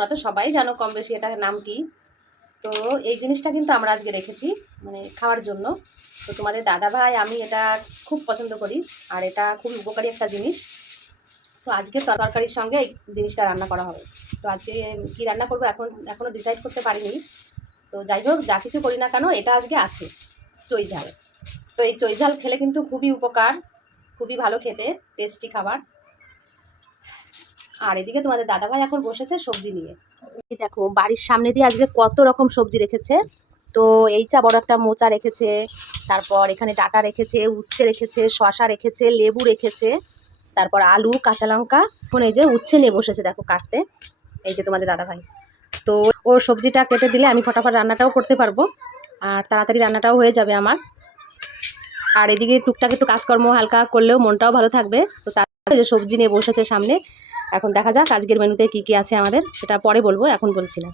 তোমরা তো সবাই জানো কম বেশি এটার নাম কি। তো এই জিনিসটা কিন্তু আমরা আজকে রেখেছি মানে খাওয়ার জন্য। তো তোমাদের দাদা ভাই আমি এটা খুব পছন্দ করি, আর এটা খুব উপকারী একটা জিনিস। তো আজকে তরকারির সঙ্গে এই জিনিসটা রান্না করা হবে। তো আজকে কি রান্না করবো এখনও ডিসাইড করতে পারিনি। তো যাই হোক, যা কিছু করি না কেন এটা আজকে আছে চই ঝাল। তো এই চই ঝাল খেলে কিন্তু খুবই উপকার, খুবই ভালো খেতে, টেস্টি খাবার। আর এদিকে তোমাদের দাদাভাই এখন বসেছে সবজি নিয়ে। দেখো বাড়ির সামনে দিয়ে আজকে কত রকম সবজি রেখেছে। তো এইটা বড় একটা মোচা রেখেছে, তারপর এখানে ডাঁটা রেখেছে, উচ্ছে রেখেছে, শশা রেখেছে, লেবু রেখেছে, তারপর আলু, কাঁচা লঙ্কা। এখন এই যে উচ্ছে নিয়ে বসেছে দেখো কাটতে, এই যে তোমাদের দাদাভাই। তো ও সবজিটা কেটে দিলে আমি ফটাফট রান্নাটাও করতে পারবো, আর তাড়াতাড়ি রান্নাটাও হয়ে যাবে আমার। আর এদিকে টুকটাক একটু কাজকর্ম হালকা করলেও মনটাও ভালো থাকবে। তো তারপরে যে সবজি নিয়ে বসেছে সামনে, এখন দেখা যাক আজকের মেনুতে কি কি আছে আমাদের, সেটা পরে বলবো, এখন বলছি না।